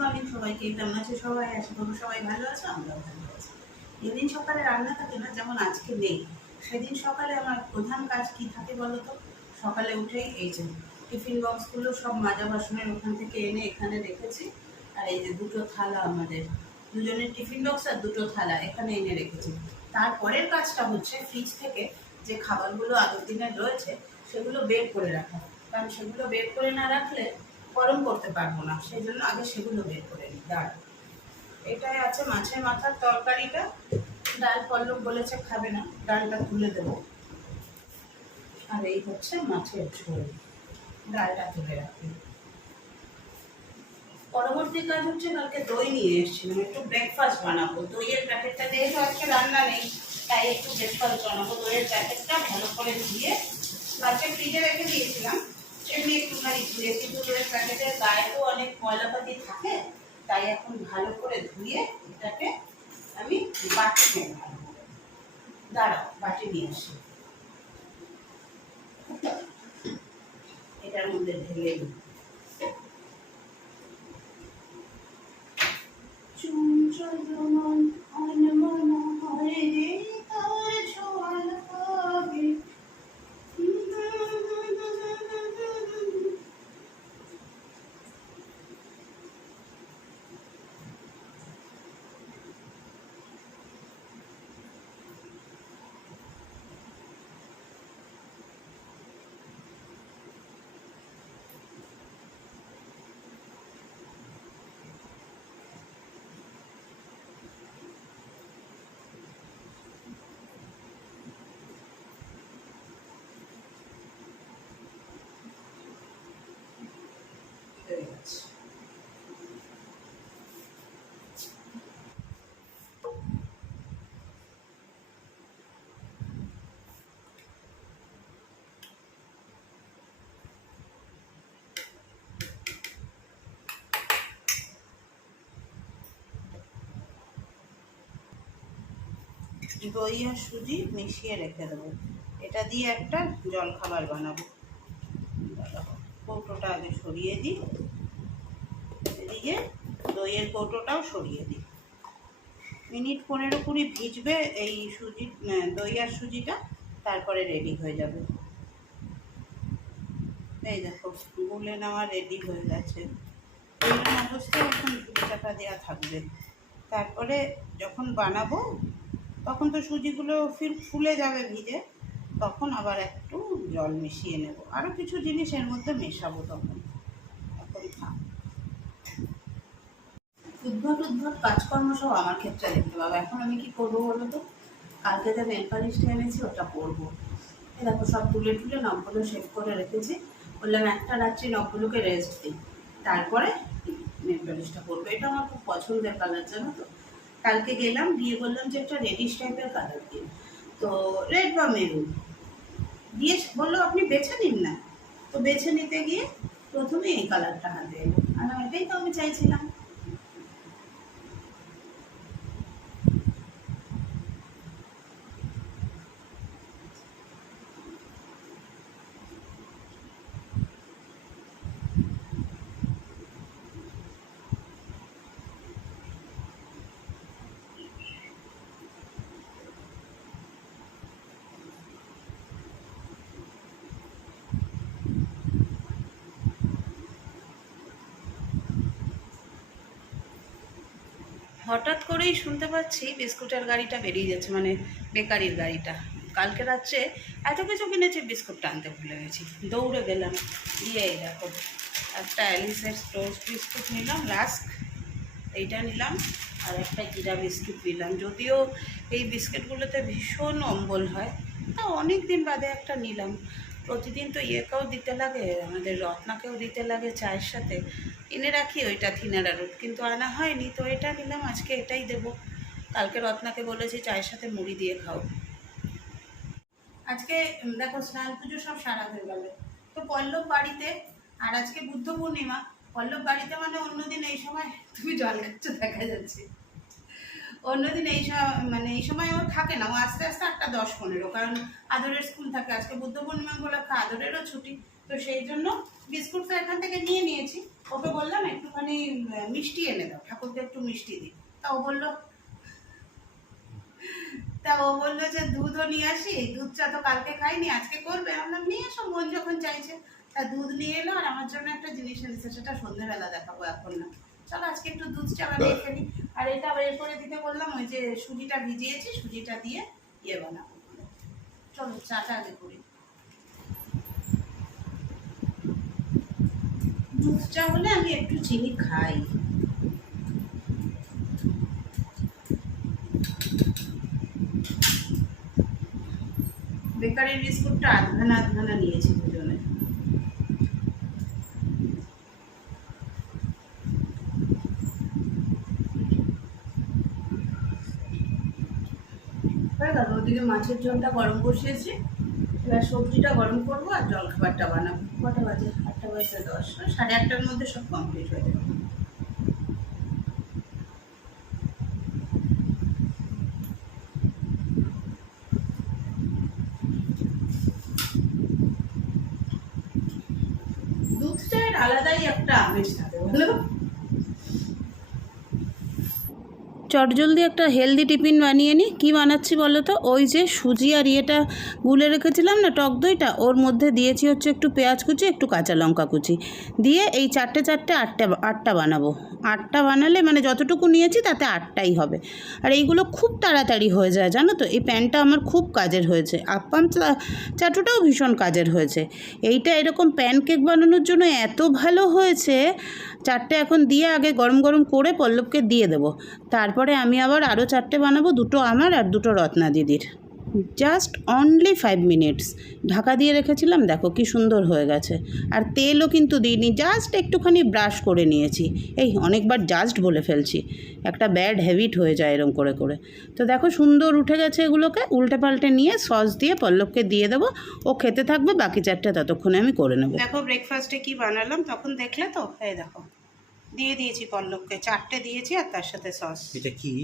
Morning সবাইকে। কেমন আছে সবাই? আশা করব সবাই ভালো আছে, আমরাও ভালো আছি। যেদিন সকালে রান্না থাকে না, যেমন আজকে নেই, সেদিন সকালে আমার প্রধান কাজ কি থাকে বলো তো? সকালে উঠেই এই যে টিফিন বক্সগুলো সব মাজা বাসনের ওখান থেকে এনে এখানে রেখেছি। আর এই যে দুটো থালা আমাদের, দুজনের টিফিন বক্স আর দুটো থালা এখানে এনে রেখেছি। তারপরের কাজটা হচ্ছে ফ্রিজ থেকে যে খাবারগুলো আগের দিনের রয়েছে, সেগুলো বের করে রাখা। কারণ সেগুলো বের করে না রাখলে গরম করতে পারব না, সেই জন্য আগে সেগুলো বের করে নিই। ডাল এটাই আছে মাছের মাথার তরকারিটা। ডাল পল্লব বলেছে খাবে না, ডালটা তুলে দেবো। আর এই হচ্ছে মাছের ঝোল। ডালটা তুলে রাখি। পরবর্তী কাজ হচ্ছে কালকে দই নিয়ে এসেছিলাম। একটু ব্রেকফাস্ট বানাবো। দইয়ের প্যাকেটটা যেহেতু আজকে রান্না নেই, তাই একটু ব্রেকফাস্ট বানাবো। দইয়ের প্যাকেটটা ভালো করে ধুয়ে কালকে ফ্রিজে রেখে দিয়েছিলাম। এমনি একটুখানি ধুয়ে কিন্তু গায়েও অনেক ময়লাপাতি থাকে, তাই এখন ভালো করে ধুয়ে এটাকে আমি দাঁড়াও, বাটি নিয়ে আসি। এটার মধ্যে ঢেলে চঞ্চলমন অনমন হরে ছোঁয়া লাগে। হয়ে গেছে। দই আর সুজি মিশিয়ে রেখে দেবো। এটা দিয়ে একটা জল খাবার বানাবো। কৌটোটা আগে সরিয়ে দিই। এদিকে দইয়ের কৌটোটাও সরিয়ে দিই। মিনিট পনেরো কুড়ি ভিজবে এই সুজি দই আর সুজিটা, তারপরে রেডি হয়ে যাবে। এই দেখো, গুলে নেওয়া রেডি হয়ে গেছে। অবস্থায় এখন ঝুড়ি চাপা দেওয়া থাকবে। তারপরে যখন বানাবো তখন তো সুজিগুলো ফির ফুলে যাবে ভিজে, তখন আবার একটু জল মিশিয়ে নেব। আরও কিছু জিনিস এর মধ্যে মেশাবো তখন। এখন থাক। উদ্ভট উদ্ভট কাজকর্ম সব আমার ক্ষেত্রে দেখতে পাবো। এখন আমি কি করব বলো তো? কালকে যে নেল পালিশটা এনেছি, ওটা পরবো। দেখো, সব তুলে তুলে নখগুলো শেভ করে রেখেছি। বললাম, একটা রাত্রি নখগুলোকে রেস্ট দিই। তারপরে নেল পরবো। এটা আমার খুব পছন্দের কালার জানো তো? কালকে গেলাম গিয়ে বললাম যে একটা রেডিশ টাইপের কালার দিন। তো রেড বা মেরুন দিয়ে বলল, আপনি বেছে নিন না। তো বেছে নিতে গিয়ে প্রথমে এই কালারটা হাতে এলো। আর এটাই তো আমি চাইছিলাম। হঠাৎ করেই শুনতে পাচ্ছি বিস্কুটের গাড়িটা বেরিয়ে যাচ্ছে মানে বেকারির গাড়িটা। কালকে রাত্রে এত কিছু কিনেছি বিস্কুটটা আনতে ভুলে গেছি। দৌড়ে গেলাম দিয়ে এই দেখো, একটা অ্যালিসের টোস্ট বিস্কুট নিলাম লাস্ক এইটা নিলাম, আর একটা জিরা বিস্কুট নিলাম। যদিও এই বিস্কিটগুলোতে ভীষণ অম্বল হয়, তা অনেক দিন বাদে একটা নিলাম। প্রতিদিন তো ইয়েকেও দিতে লাগে, আমাদের রত্নাকেও দিতে লাগে চায়ের সাথে। এনে রাখি ওইটা থিনারা রুট কিন্তু আনা হয়নি, তো এটা নিলাম, আজকে এটাই দেবো। কালকে রত্নাকে বলেছি চায়ের সাথে মুড়ি দিয়ে খাও। আজকে দেখো স্নান পুজো সব সারা হয়ে গেল। তো পল্লব বাড়িতে, আর আজকে বুদ্ধ পূর্ণিমা, পল্লব বাড়িতে মানে অন্যদিন এই সময় তুমি জল খাচ্ছ, দেখা যাচ্ছে। অন্যদিন এই মানে এই সময় ও থাকে না ও আস্তে আস্তে আটটা দশ পনেরো কারণ আদরের স্কুল থাকে আজকে বুদ্ধ পূর্ণিমা উপলক্ষে আদরেরও ছুটি তো সেই জন্য বিস্কুট তো এখান থেকে নিয়ে নিয়েছি। ওকে বললাম একটুখানি মিষ্টি এনে দাও ঠাকুরকে একটু মিষ্টি দিই। তা ও বলল তা ও বলল যে দুধও নিয়ে আসি দুধ চা তো কালকে খাইনি আজকে করবে। আমরা নিয়ে এসো মন যখন চাইছে। তা দুধ নিয়ে এলো আর আমার জন্য একটা জিনিস এনেছে সেটা সন্ধ্যেবেলা দেখাবো এখন না। চলো আজকে একটু দুধ চা বানিয়ে ফেলি। আর এটা বের করে দিতে বললাম, ওই যে সুজিটা ভিজিয়েছি, সুজিটা দিয়ে ইয়ে বানাবো। চলো চাটা আগে করি। দুধ চা হলে আমি একটু চিনি খাই। বেকারির বিস্কুটটা আধখানা আধখানা নিয়েছি দুজনে। গেল ওদিকে মাছের ঝোলটা গরম বসিয়েছি। এবার সবজিটা গরম করব আর জলখাবারটা বানাবো। কটা বাজে? আটটা বাজে দশ। সাড়ে আটটার মধ্যে সব কমপ্লিট হয়ে যাবে। আলাদাই একটা আমেজ থাকে বলো চটজলদি একটা হেলদি টিফিন বানিয়ে নিই কী বানাচ্ছি বলো তো? ওই যে সুজি আর ইয়েটা গুলে রেখেছিলাম না, টক দইটা। ওর মধ্যে দিয়েছি হচ্ছে একটু পেঁয়াজ কুচি, একটু কাঁচা লঙ্কা কুচি। দিয়ে এই চারটে চারটে আটটা আটটা বানাবো। আটটা বানালে মানে যতটুকু নিয়েছি তাতে আটটাই হবে। আর এইগুলো খুব তাড়াতাড়ি হয়ে যায়, জানো তো? এই প্যানটা আমার খুব কাজের হয়েছে। আপ্পাম চাটুটাও ভীষণ কাজের হয়েছে। এইটা এরকম প্যানকেক বানানোর জন্য এত ভালো হয়েছে চারটে এখন দিয়ে আগে গরম গরম করে পল্লবকে দিয়ে দেবো। তারপরে আমি আবার আরও চারটে বানাবো, দুটো আমার আর দুটো রত্না দিদির। জাস্ট অনলি ফাইভ মিনিটস ঢাকা দিয়ে রেখেছিলাম দেখো কি সুন্দর হয়ে গেছে। আর তেলও কিন্তু দিইনি জাস্ট একটুখানি ব্রাশ করে নিয়েছি। এই অনেকবার জাস্ট বলে ফেলছি। একটা ব্যাড হ্যাবিট হয়ে যায় এরম করে করে। তো দেখো সুন্দর উঠে গেছে এগুলোকে উল্টে পাল্টে নিয়ে সস দিয়ে পল্লবকে দিয়ে দেবো। ও খেতে থাকবে বাকি চারটে ততক্ষণে আমি করে নেব। দেখো ব্রেকফাস্টে কি বানালাম তখন দেখলে তো এই দেখো। দিয়ে দিয়েছি পল্লবকে চারটে দিয়েছি আর তার সাথে সস এটা কি?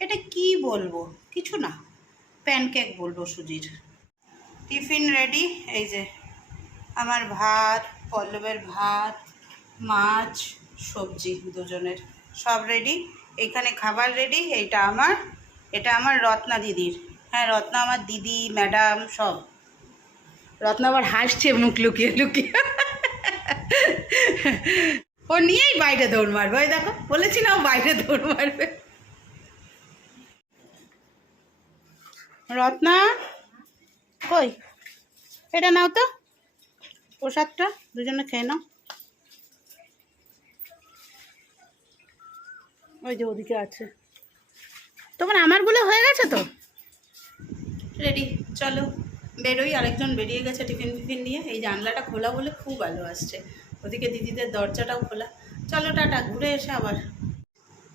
এটা কি বলব? কিছু না। প্যানকেক বলব সুজির। টিফিন রেডি এই যে আমার ভাত, পল্লবের ভাত, মাছ, সবজি দুজনের সব রেডি এখানে খাবার রেডি এইটা আমার, এটা আমার রত্না দিদির। হ্যাঁ রত্না আমার দিদি ম্যাডাম সব। রত্না আবার হাসছে মুখ লুকিয়ে লুকিয়ে। ও নিয়েই বাইরে দৌড় মারবে, ওই দেখো, বলেছি বলেছিলাম বাইরে দৌড় মারবে। রত্না? কই? এটা নাও তো। প্রসাদটা দুজনে খেয়ে নাও। ওই যে ওদিকে আছে। তোমার আমারগুলো হয়ে গেছে তো? রেডি চলো। বেরোই, আরেকজন বেরিয়ে গেছে টিফিন টিফিন নিয়ে। এই জানলাটা খোলা বলে খুব ভালো আসছে। ওদিকে দিদিদের দরজাটাও খোলা। চলো, টাটা, ঘুরে এসে আবার।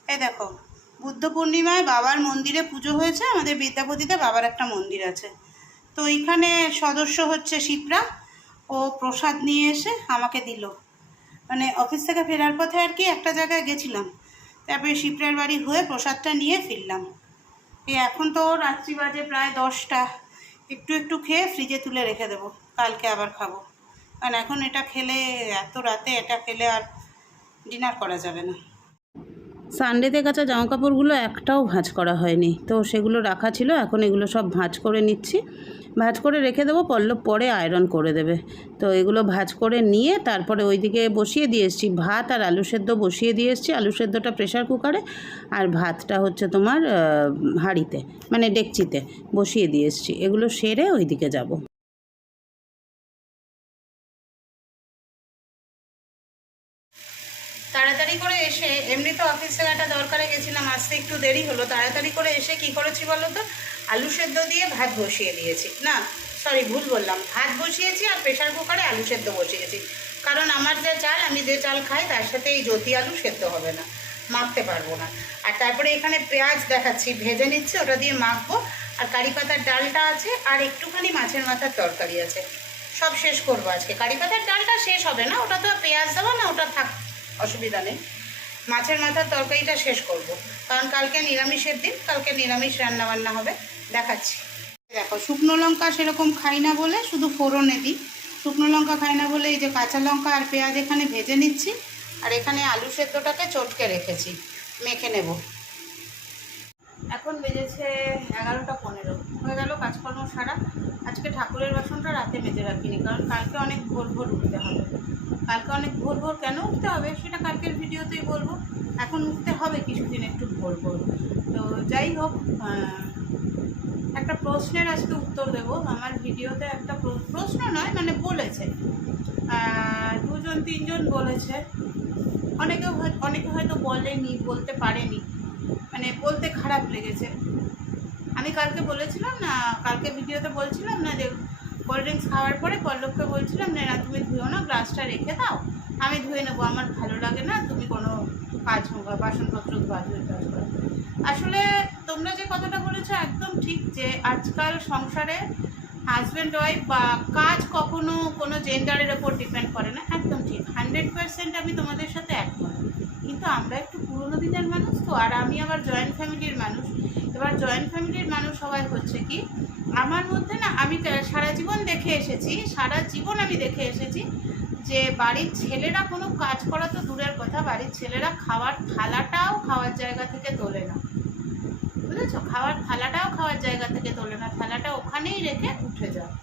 এই দেখো বুদ্ধ পূর্ণিমায় বাবার মন্দিরে পুজো হয়েছে, আমাদের বিদ্যাপতিতে বাবার একটা মন্দির আছে। তো এইখানে সদস্য হচ্ছে শিপ্রা, ও প্রসাদ নিয়ে এসে আমাকে দিল। মানে অফিস থেকে ফেরার পথে আর কি একটা জায়গায় গেছিলাম। তারপরে শিপ্রার বাড়ি হয়ে প্রসাদটা নিয়ে ফিরলাম। এই এখন তো রাত্রি বাজে প্রায় দশটা। একটু একটু খেয়ে ফ্রিজে তুলে রেখে দেবো। কালকে আবার খাব। কারণ এখন এটা খেলে, এত রাতে এটা খেলে আর ডিনার করা যাবে না। সানডেতে কাঁচা জামা কাপড়গুলো একটাও ভাঁজ করা হয়নি। তো সেগুলো রাখা ছিল, এখন এগুলো সব ভাঁজ করে নিচ্ছি। ভাঁজ করে রেখে দেবো, পল্লব পরে আয়রন করে দেবে। তো এগুলো ভাঁজ করে নিয়ে তারপরে ওইদিকে বসিয়ে দিয়ে এসেছি। ভাত আর আলু সেদ্ধ বসিয়ে দিয়ে এসেছি। আলু সেদ্ধটা প্রেশার কুকারে আর ভাতটা হচ্ছে তোমার হাঁড়িতে মানে ডেকচিতে বসিয়ে দিয়ে এসেছি। এগুলো সেরে ওইদিকে যাব। এমনি তো অফিস থেকে একটা দরকারে গেছিলাম, আসতে একটু দেরি হলো, তাড়াতাড়ি করে এসে কি করেছি বলো তো? আলু সেদ্ধ দিয়ে ভাত বসিয়ে দিয়েছি। না সরি ভুল বললাম। ভাত বসিয়েছি আর প্রেশার কুকারে আলু সেদ্ধ বসিয়েছি কারণ আমার যে চাল, আমি যে চাল খাই, তার সাথে এই জ্যোতি আলু সেদ্ধ হবে না, মাখতে পারব না। আর তারপরে এখানে পেঁয়াজ দেখাচ্ছি, ভেজে নিচ্ছি, ওটা দিয়ে মাখবো। আর কারি পাতার ডালটা আছে, আর একটুখানি মাছের মাথার তরকারি আছে। সব শেষ করব আজকে। কারি পাতার ডালটা শেষ হবে না, ওটা তো পেঁয়াজ দেবো না, ওটা থাক, অসুবিধা নেই। মাছের মাথার তরকারিটা শেষ করব। কারণ কালকে নিরামিষের দিন, কালকে নিরামিষ রান্না বান্না হবে, দেখাচ্ছি। দেখো, শুকনো লঙ্কা সেরকম খাই না বলে শুধু ফোড়নে দিই। শুকনো লঙ্কা খাই না বলে এই যে কাঁচা লঙ্কা আর পেঁয়াজ এখানে ভেজে নিচ্ছি, আর এখানে আলু সেদ্ধটাকে চটকে রেখেছি, মেখে নেব। এখন বেজেছে এগারোটা পনেরো, হয়ে গেল কাজকর্ম সারা। আজকে ঠাকুরের বাসনটা রাতে মেজে রাখিনি, কারণ কালকে অনেক ভোর ভোর উঠতে হবে। কালকে অনেক ভোর ভোর কেন উঠতে হবে সেটা কালকের ভিডিওতেই বলব। এখন উঠতে হবে, কিছুদিন একটু ভোর ভোর। তো যাই হোক একটা প্রশ্নের আজকে উত্তর দেব। আমার ভিডিওতে একটা প্রশ্ন নয় মানে বলেছে। দুজন তিনজন বলেছে। অনেকে অনেকে হয়তো বলেনি, বলতে পারেনি। মানে বলতে খারাপ লেগেছে। আমি কালকে বলেছিলাম না, কালকে ভিডিওতে বলছিলাম না যে কোল্ড ড্রিঙ্কস খাওয়ার পরে পল্লবকে বলছিলাম না না, তুমি ধুয়েও না গ্লাসটা রেখে দাও, আমি ধুয়ে নেব, আমার ভালো লাগে না, তুমি কোনো কাজ বা বাসনপত্র ধোয়া, ধুয়ে কাজ করো। আসলে তোমরা যে কথাটা বলেছ একদম ঠিক যে, আজকাল সংসারে হাজব্যান্ড ওয়াইফ বা কাজ কখনো কোনো জেন্ডারের ওপর ডিপেন্ড করে না, একদম ঠিক। হান্ড্রেড পার্সেন্ট আমি তোমাদের সাথে একমত। কিন্তু আমরা একটু পুরোনো দিনের মানুষ তো আর আমি আবার জয়েন্ট ফ্যামিলির মানুষ। এবার জয়েন্ট ফ্যামিলির মানুষ সবাই হচ্ছে কি, আমার মধ্যে না আমি সারা জীবন দেখে এসেছি, সারা জীবন আমি দেখে এসেছি যে বাড়ির ছেলেরা কোনো কাজ করা তো দূরের কথা, বাড়ির ছেলেরা খাওয়ার থালাটাও খাওয়ার জায়গা থেকে তোলে না। বুঝেছ? খাওয়ার থালাটাও খাওয়ার জায়গা থেকে তোলে না, থালাটা ওখানেই রেখে উঠে যায়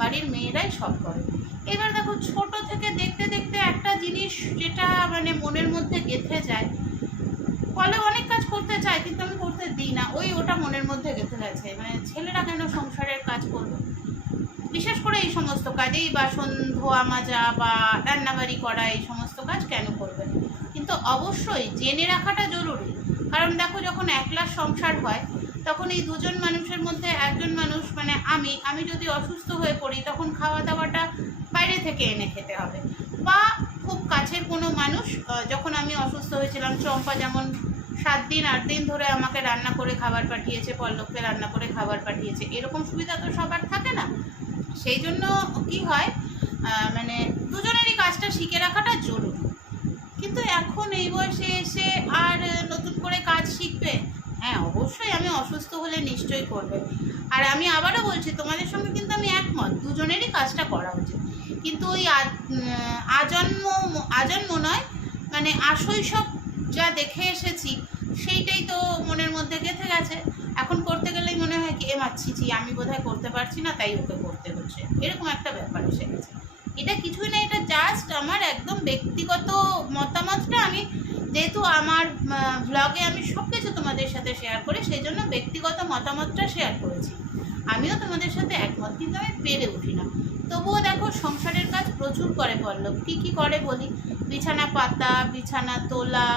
বাড়ির মেয়েরাই সব করে। এবার দেখো, ছোট থেকে দেখতে দেখতে একটা জিনিস যেটা মানে মনের মধ্যে গেঁথে যায় ফলে অনেক কাজ করতে চায়, কিন্তু আমি করতে দিই না। ওই ওটা মনের মধ্যে গেঁথে গেছে। মানে ছেলেরা কেন সংসারের কাজ করবে? বিশেষ করে এই সমস্ত কাজ এই বাসন ধোয়া, মাজা বা রান্নাবাড়ি করা, এই সমস্ত কাজ কেন করবে? কিন্তু অবশ্যই জেনে রাখাটা জরুরি। কারণ দেখো, যখন একলা সংসার হয়, তখন এই দুজন মানুষের মধ্যে একজন মানুষ মানে আমি আমি যদি অসুস্থ হয়ে পড়ি, তখন খাওয়া দাওয়াটা বাইরে থেকে এনে খেতে হবে। বা কাছের কোনো মানুষ যখন আমি অসুস্থ হয়েছিলাম, চম্পা যেমন সাত দিন, আট দিন ধরে আমাকে রান্না করে খাবার পাঠিয়েছে, পল্লবকে রান্না করে খাবার পাঠিয়েছে। এরকম সুবিধা তো সবার থাকে না। সেই জন্য কি হয় মানে দুজনেরই কাজটা শিখে রাখাটা জরুরি। কিন্তু এখন এই বয়সে এসে আর নতুন করে কাজ শিখবে? হ্যাঁ অবশ্যই আমি অসুস্থ হলে নিশ্চয়ই করবে। আর আমি আবারও বলছি, তোমাদের সঙ্গে কিন্তু আমি একমত, দুজনেরই কাজটা করা উচিত। কিন্তু ওই আজন্ম আজন্ম নয় মানে আশৈশব যা দেখে এসেছি, সেইটাই তো মনের মধ্যে গেঁথে গেছে। এখন করতে গেলেই মনে হয় কি, এ মাচ্ছি ছি আমি বোধহয় করতে পারছি না, তাই ওকে করতে হচ্ছে। এরকম একটা ব্যাপার এসে গেছে। এটা কিছুই না, এটা জাস্ট আমার একদম ব্যক্তিগত মতামতটা। আমি যেহেতু আমার ভ্লগে আমি সব কিছু তোমাদের সাথে শেয়ার করি, সেই জন্য ব্যক্তিগত মতামতটা শেয়ার করেছি। আমিও তোমাদের সাথে একমত, কিন্তু আমি পেরে উঠি না। তবুও দেখো সংসারের কাজ প্রচুর করে পড়ল কী কী করে বলি? বিছানা পাতা, বিছানা তোলা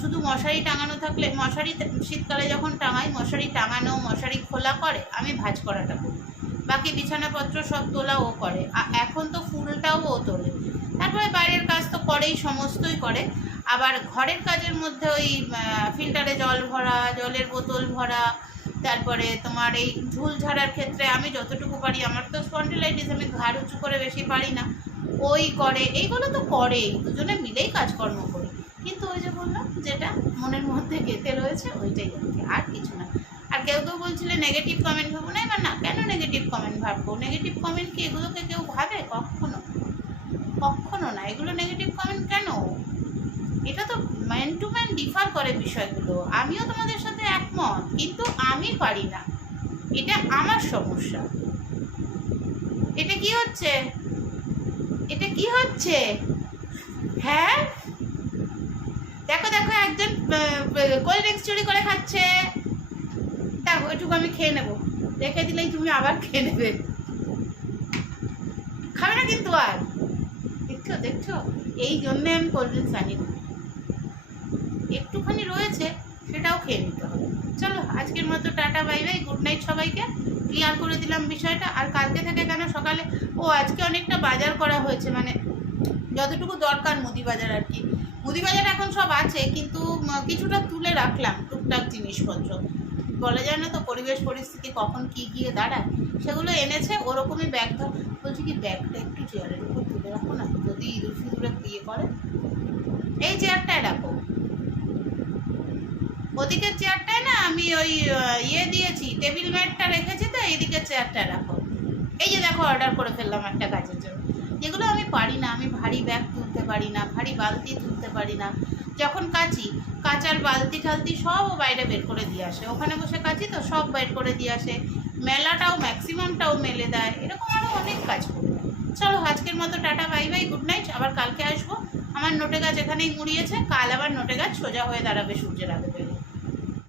শুধু মশারি টাঙানো থাকলে, মশারি শীতকালে যখন টাঙাই, মশারি টাঙানো, মশারি খোলা করে, আমি ভাঁজ করাটা করি। বাকি বিছানাপত্র সব তোলা ও করে। আর এখন তো ফুলটাও ও তোলে। তারপরে বাইরের কাজ তো করেই, সমস্তই করে। আবার ঘরের কাজের মধ্যে ওই ফিল্টারে জল ভরা, জলের বোতল ভরা তারপরে তোমার এই ঝুল ঝাড়ার ক্ষেত্রে আমি যতটুকু পারি, আমার তো স্পন্ডিলাইটিস আমি ঘাড় উঁচু করে বেশি পারি না। ওই করে, এইগুলো তো করেই দুজনে মিলেই কাজকর্ম করি। কিন্তু ওই যে বললাম, যেটা মনের মধ্যে গেঁথে রয়েছে, ওইটাই আর কিছু না। আর কেউ কেউ বলছিলে নেগেটিভ কমেন্ট ভাবো না এবার না, কেন নেগেটিভ কমেন্ট ভাববো? নেগেটিভ কমেন্ট কি এগুলোকে কেউ ভাবে? কখনো। কখনো না, এগুলো নেগেটিভ কমেন্ট কেন? এটা তো ম্যান টু ম্যান ডিফার করে বিষয়গুলো। আমিও তোমাদের সাথে একমত, কিন্তু আমি পারি না। এটা আমার সমস্যা। এটা কি হচ্ছে? এটা কি হচ্ছে? হ্যাঁ? দেখো দেখো, একজন কোল্ড ড্রিঙ্কস চুরি করে খাচ্ছে। দেখো এটুকু আমি খেয়ে নেব। রেখে দিলেই তুমি আবার খেয়ে নেবে। খাবে না কিন্তু আর। দেখছ দেখছ? এই জন্যে আমি কোল্ড ড্রিঙ্কস আনি না। একটুখানি রয়েছে, সেটাও খেয়ে নিতে হবে। চলো, আজকের মতো tata, bye bye, good night সবাইকে। ক্লিয়ার করে দিলাম বিষয়টা। আর কালকে থেকে কেন সকালে? ও, আজকে অনেকটা বাজার করা হয়েছে মানে যতটুকু দরকার মুদি বাজার আর কি। মুদি বাজার এখন সব আছে, কিন্তু কিছুটা তুলে রাখলাম টুকটাক জিনিসপত্র। বলা যায় না তো পরিবেশ পরিস্থিতি কখন কি গিয়ে দাঁড়ায়? সেগুলো এনেছে, ওরকমই ব্যাগ ধর। বলছি কি, ব্যাগটা একটু চেয়ারের উপর তুলে রাখো না, যদি ইঁদুর ফিদুরে ইয়ে করে। এই চেয়ারটায় রাখো। ওদিকের চেয়ারটায় না আমি ওই ইয়ে দিয়েছি টেবিল ম্যাটটা রেখেছি তো এইদিকে চেয়ারটা রাখো। এই যে দেখো অর্ডার করে ফেললাম একটা কাজের জন্য। যেগুলো আমি পারি না, আমি ভারী ব্যাগ তুলতে পারি না, ভারী বালতি তুলতে পারি না। যখন কাচি, কাচার বালতি টালতি সব বাইরে বের করে দিয়ে আসে। ওখানে বসে কাচি তো সব বের করে দিয়ে আসে। মেলাটাও ম্যাক্সিমামটাও মেলে দেয়। এরকম আরও অনেক কাজ করে। চলো, আজকের মতো tata bye bye good night আবার কালকে আসব। আমার নোটে গাছ এখানেই মুড়িয়েছে, কাল আবার নোটে গাছ সোজা হয়ে দাঁড়াবে, সূর্যের আগে